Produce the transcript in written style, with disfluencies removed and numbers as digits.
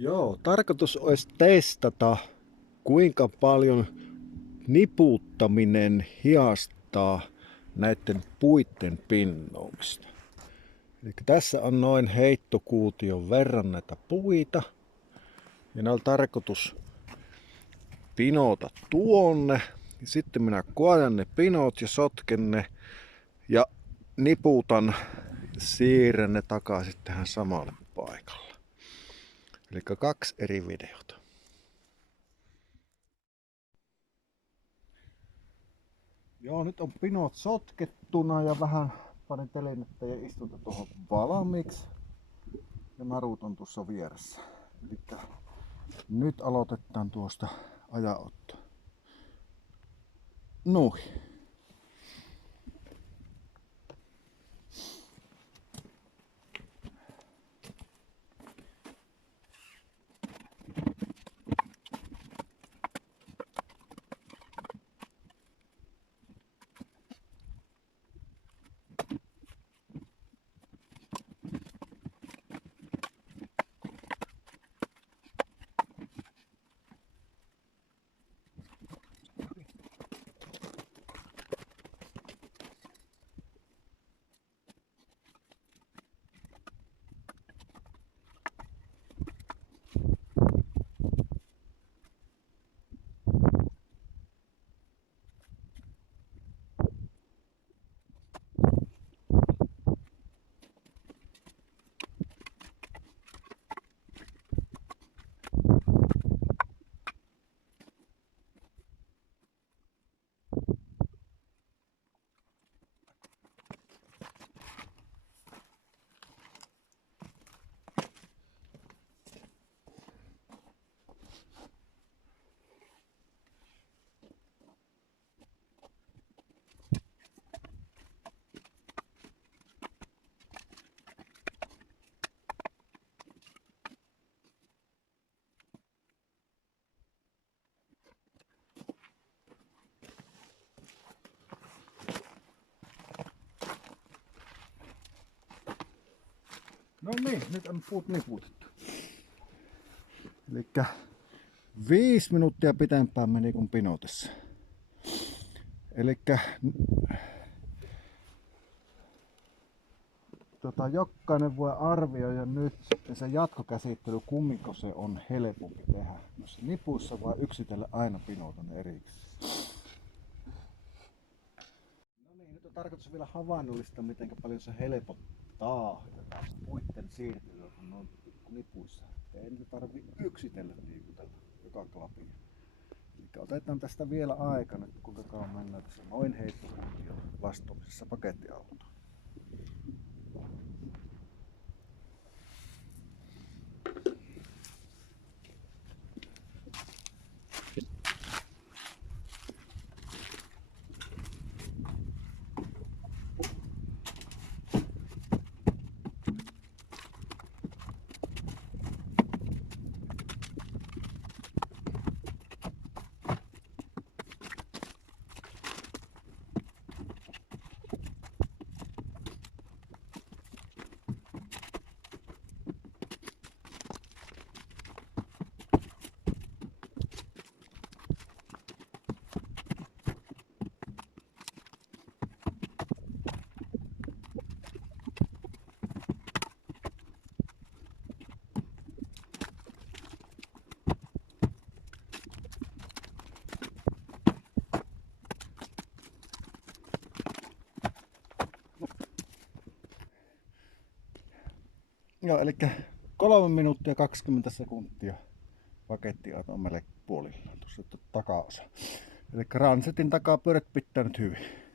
Joo, tarkoitus olisi testata, kuinka paljon niputtaminen hiastaa näiden puitten pinnousta. Eli tässä on noin heittokuution verran näitä puita. Ja ne on tarkoitus pinota tuonne. Ja sitten minä koajan ne pinot ja sotken ne. Ja niputan ja siirrän ne takaisin tähän samalle paikalle. Eli 2 eri videota. Joo, nyt on pinot sotkettuna ja vähän panin telinettä ja istunto tuohon valmiiksi. Ja narut on tuossa vieressä. Eli nyt aloitetaan tuosta ajanotto. Noin. No niin, nyt on puut niputettu. Elikkä 5 minuuttia pitempään meni kuin pinotessa. Elikkä jokainen voi arvioida nyt sitten se jatkokäsittely, kummiko se on helpompi tehdä. Jos nipuissa vai yksitellen aina pinota ne erikseen. No niin, nyt on tarkoitus vielä havainnollistaa, miten paljon se helpottaa puitten siirtelyä, kun ne on nipuissa. Ei niitä tarvii yksitellen liikutella joka klapia. Eli otetaan tästä vielä aika nyt, kuinka kauan mennään tässä noin heittokuution vastuullisessa pakettiautoon. Joo, eli 3 minuuttia 20 sekuntia pakettiauto on meille puolillaan tuossa takaosa. Eli ransetin takapyörät pitää nyt hyvin.